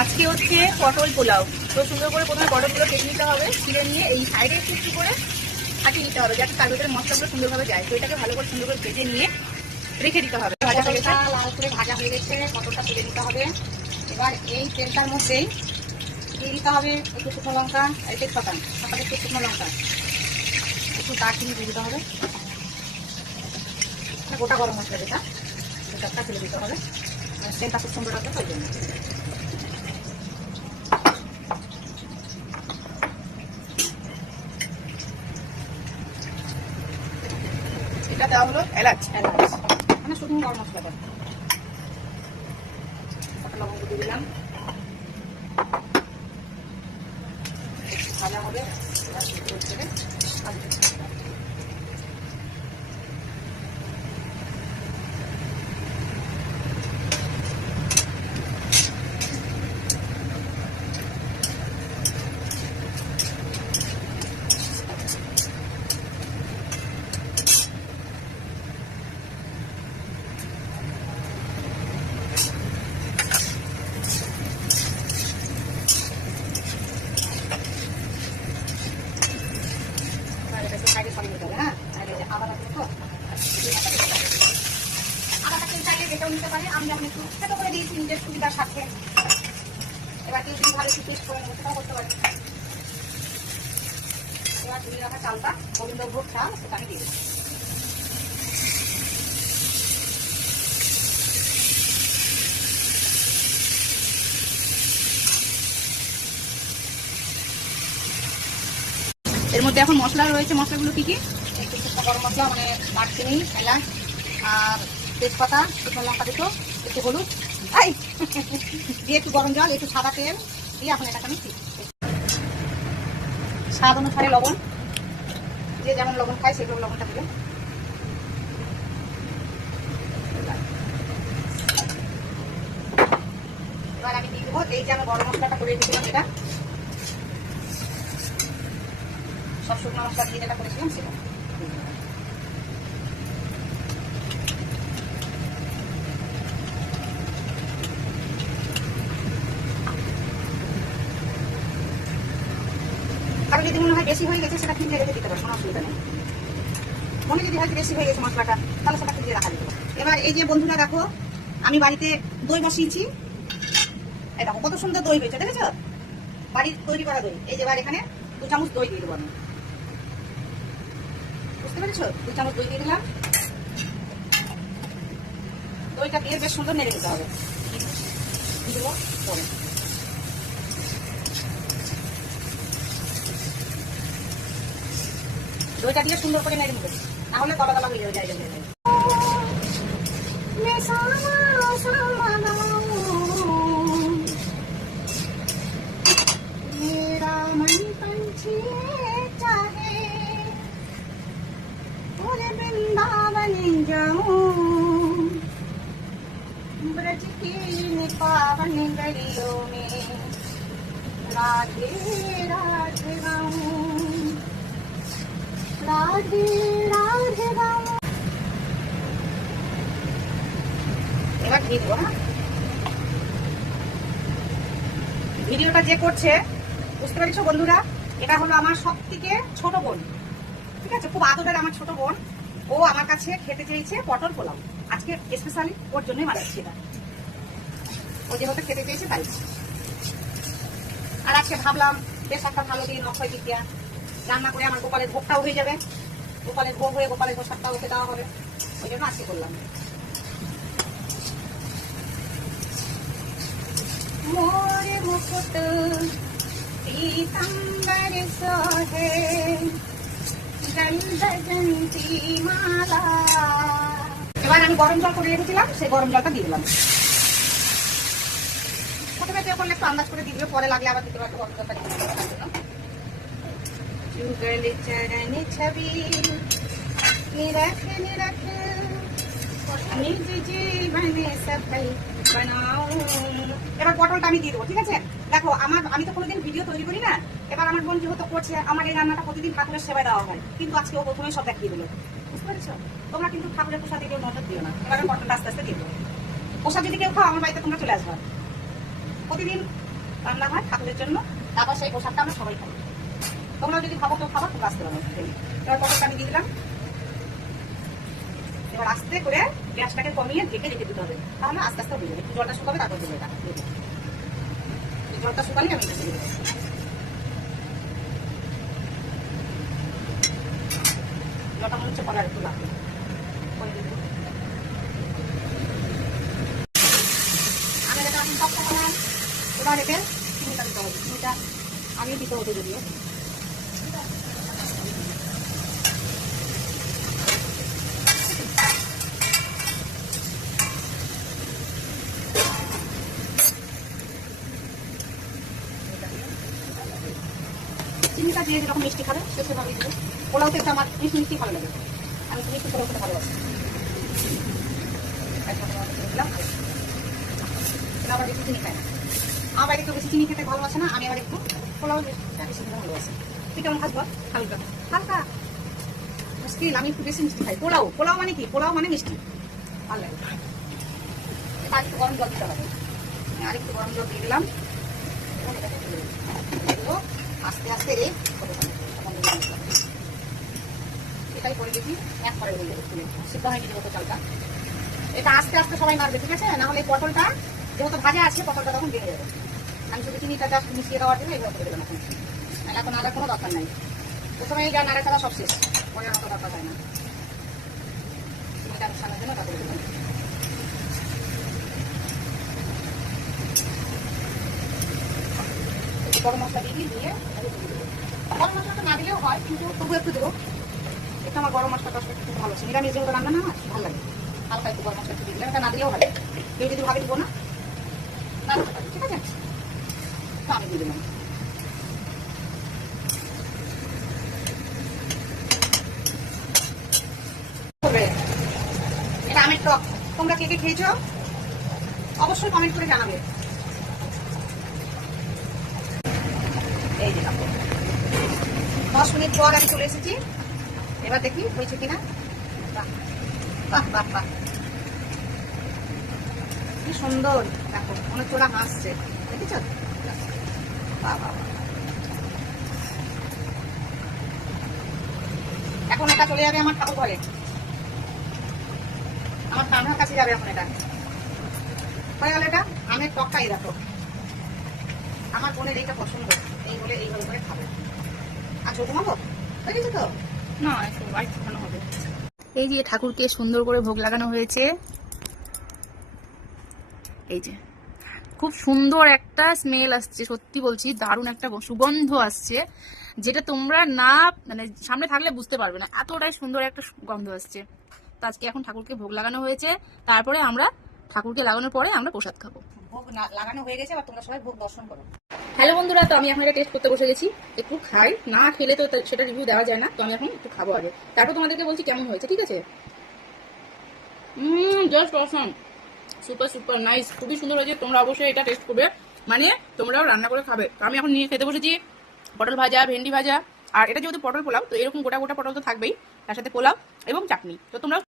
আজকে হচ্ছে পটল পোলাও। তো সুন্দর করে প্রথমে পটলগুলো কেটে নিতে হবে, ছিঁড়ে নিয়ে এই সাইডে একটু করে ফাটিয়ে নিতে হবে যাতে তার ভিতরে মশলাগুলো সুন্দরভাবে যায়। তো এটাকে ভালো করে সুন্দর করে ভেজে নিয়ে রেখে দিতে হবে। ভাজা হয়ে গেছে, লাল করে ভাজা হয়ে গেছে, পটলটা তুলে নিতে হবে। এবার এই তেলটার মধ্যেই দিয়ে দিতে হবে একটু শুকনো লঙ্কা, এই তেজপাতা, তারপরে একটু শুকনো লঙ্কা, একটু দারচিনি দিয়ে দিতে হবে, গোটা গরম মশলা যেটা সেটা ফেলে দিতে হবে। তেলটা খুব সুন্দর হবে ওই জন্য। এটা দেওয়া হলো এলাচ, মানে শুধু গরম মশলা করে লবঙ্গ দিয়ে দিলাম, ভাজা হবে। আমি আপনি একটু ছোট করে দিয়েছি নিজের সুবিধার সাথে। এবার কিছু ভালো একটু টেস্ট করে নেবো, সেটাও করতে পারি। এবার ধুয়ে রাখা চালটা, গোবিন্দভোগ চাল, সেটা আমি দিয়ে দেবো। এর মধ্যে এখন মশলা রয়েছে। মশলাগুলো কি কি? একটু শুকনো গরম মশলা, মানে দারচিনি, এলাচ আর তেজপাতা, শুকনো লঙ্কা দুটো, একটু হলুদ, দিয়ে একটু গরম জল, একটু সাদা তেল দিয়ে এখন এটাকে আমি স্বাদ অনুসারে লবণ, যে যেমন লবণ খায় সেগুলো লবণটা দিবে। এবার আমি দিয়ে দেবো এই যে আমি গরম মশলাটা করে দিয়েছিলাম, যেটা সব শুকনো মশলা দিয়ে যেটা করেছিলাম সেটা। কারণ যদি মনে হয় বেশি হয়ে গেছে সেটা ফ্রিজে রেখে দিতে পারে, কোনো অসুবিধা নেই। মনে যদি হয় বেশি হয়ে গেছে মশলাটা, তাহলে সেটা ফ্রিজে রাখা দিতে পারে। এবার এই যে বন্ধুরা দেখো, আমি বাড়িতে দই বসিয়েছি। এই দেখো কত সুন্দর দই হয়েছে, দেখেছ? বাড়ির তৈরি করা দই। এই যে এবার এখানে 2 চামচ দই দিয়ে দেবো আমি, বুঝতে পেরেছ? 2 চামচ দই দিয়ে দিলাম। দইটা দিয়ে বেশ সুন্দর নেড়ে দিতে হবে। দইটা দিয়ে সুন্দর করে নেড়ে নেবে, নাহলে দলা দলা হয়ে যাবে জায়গা জায়গায়। मेरा मन पंछी चाहे पूरे वृंदावन जाऊं, ब्रज की पावन गलियों में राधे राधे गाऊं, राधे राधे गाऊं। এবার দিয়ে দেবো। ভিডিওটা যে করছে বুঝতে পারছো বন্ধুরা, এটা হলো আমার সব থেকে ছোট বোন, ঠিক আছে? খুব আদরের আমার ছোট বোন। ও আমার কাছে খেতে চেয়েছে পটল পোলাও, আজকে স্পেশালি ওর জন্যই বানাচ্ছি এটা। ও যেহেতু খেতে চেয়েছে তাই। আর আজকে ভাবলাম বেশ একটা ভালো দিন, অক্ষয় তৃতীয়া, রান্না করে আমার গোপালের ভোগটাও হয়ে যাবে। গোপালের ভোগ হয়ে গোপালের প্রসাদটাও ওকে দেওয়া হবে, ওই জন্য আজকে করলাম। मोर मुकुट पीतांबर सोहे गंधजंती माला। এবার আমি গরম জল করে রেখেছিলাম, সেই গরম জলটা দিয়ে দিলাম। প্রথমে তেল করলে একটু আন্দাজ করে দিয়ে দিবে, পরে লাগলে আবার দিতে পারবো। গরম জলটা দিয়ে দিলাম। যুগল চরণ ছবি নিরখ নিরখ নিজ জীবনে সফল বানাও। এবার পটলটা আমি দিয়ে দেবো, ঠিক আছে? দেখো আমি তো কোনোদিন ভিডিও তৈরি করি না। এবার আমার বোন যেহেতু করছে, আমার এই রান্নাটা প্রতিদিন ঠাকুরের সেবায় দেওয়া হয়, কিন্তু আজকে ও প্রথমে সব দেখিয়ে দিল, বুঝতে পেরেছো? তোমরা কিন্তু ঠাকুরের প্রসাদে কেউ নজর দিও না। এবার আমি পটলটা আস্তে আস্তে দিয়ে দেবো। প্রসাদ যদি কেউ খাও আমার বাড়িতে তোমরা চলে আসবা। প্রতিদিন রান্না হয় ঠাকুরের জন্য, তারপর সেই প্রসাদটা আমরা সবাই খাবো। তোমরা যদি খাবো তো খাবার খুব আসতে পারো। এবার পটলটা আমি দিয়ে দিলাম। এবার আস্তে করে গ্যাসটাকে কমিয়ে ঢেকে রেখে দিতে হবে, তাহলে আস্তে আস্তে হয়ে যাবে। একটু জলটা শুকাবে, তারপর দেবো এটা। জলটা শুকালে আমি এটা দিয়ে দেবো। জলটা মনে হচ্ছে কলার একটু লাগবে। আমি এটা এখন সব খাবার এবার এতে চিনিটা দিতে হবে। চিনিটা আমি দিতে হতো যদিও। চিনিটা দিয়ে যেরকম মিষ্টি খাবে সে সেভাবেই দেবে। পোলাওতে একটু আমার মিষ্টি মিষ্টি ভালো লাগে, আমি তো মিষ্টি পোলাও খেতে ভালোবাসি। আবার বেশি চিনি খায় না, আমার বাড়িতে বেশি চিনি খেতে ভালোবাসে না, আমি আবার একটু পোলাও বেশি খেতে ভালোবাসি। তুই কেমন খাস বল? হালকা হালকা মুশকিল, আমি একটু বেশি মিষ্টি খাই। পোলাও পোলাও মানে কি? পোলাও মানে মিষ্টি, ভালো লাগে। আর একটু গরম জল দিতে হবে, আর একটু গরম জল দিয়ে দিলাম। আস্তে আস্তে এটাই করে দেখি, এক করে হয়ে যাবে, সিদ্ধ হয়নি যেহেতু চালটা। এটা আস্তে আস্তে সবাই মারবে, ঠিক আছে? না হলে পটলটা যেহেতু ভাজা আছে, পটলটা তখন বেড়ে যাবে। আমি শুধু চিনিটা জাস্ট মিশিয়ে দেওয়ার জন্য এইভাবে করে দিলাম। এখন আলাদা কোনো দরকার নাই, প্রথমে যা নাড়া ছাড়া সব শেষ, পরে মতো দরকার হয় না। চিনিটা মিশানোর জন্য তারপরে দিলাম। গরম মশলা দিয়ে গরম মশলাটা না দিলেও হয়, কিন্তু তবু একটু দেবো। একটু আমার গরম মশলাটা খুব ভালো আছে, নিরামিষ যেগুলো রান্না না আমার ভালো লাগে। হালকা একটু গরম মশলা একটু দিয়ে দিলাম, এটা না দিলেও হবে। কেউ যদি ভাবে দিব না, ঠিক আছে? তো আমি দিয়ে দিলাম। এটা আমের টক, তোমরা কে কে খেয়েছো অবশ্যই কমেন্ট করে জানাবে। এই যে 10 মিনিট পর আমি চলে এসেছি, এবার দেখি হয়েছে কিনা। বাহ বাহ বাহ, কি সুন্দর! দেখো মনে চোরা হাসছে, দেখেছ? এখন এটা চলে যাবে আমার ঠাকুর ঘরে, আমার কান্নার কাছে যাবে। এখন এটা হয়ে গেল। এটা আমের টকটাই দেখো, আমার বোনের এইটা পছন্দ, এই বলে এইভাবে করে খাবে। আচ্ছা ঘুমাবো, হয়ে গেছে তো? না, একটু বাইক খানো হবে। এই যে ঠাকুরকে সুন্দর করে ভোগ লাগানো হয়েছে, এই যে খুব সুন্দর একটা স্মেল আসছে, সত্যি বলছি দারুণ একটা সুগন্ধ আসছে, যেটা তোমরা না মানে সামনে থাকলে বুঝতে পারবে না, এতটাই সুন্দর একটা গন্ধ আসছে। তো আজকে এখন ঠাকুরকে ভোগ লাগানো হয়েছে, তারপরে আমরা ঠাকুরকে লাগানোর পরে আমরা প্রসাদ খাবো। ভোগ লাগানো হয়ে গেছে, আবার তোমরা সবাই ভোগ দর্শন করো। হ্যালো বন্ধুরা, তো আমি এখন এটা টেস্ট করতে বসে গেছি। একটু খাই, না খেলে তো সেটা রিভিউ দেওয়া যায় না, তো আমি এখন একটু খাবো আগে, তারপর তোমাদেরকে বলছি কেমন হয়েছে, ঠিক আছে? Just awesome, super super nice, খুবই সুন্দর হয়েছে। তোমরা অবশ্যই এটা টেস্ট করবে, মানে তোমরাও রান্না করে খাবে। তো আমি এখন নিয়ে খেতে বসেছি পটল ভাজা, ভেন্ডি ভাজা, আর এটা যেহেতু পটল পোলাও, তো এরকম গোটা গোটা পটল তো থাকবেই, তার সাথে পোলাও এবং চাটনি। তো তোমরা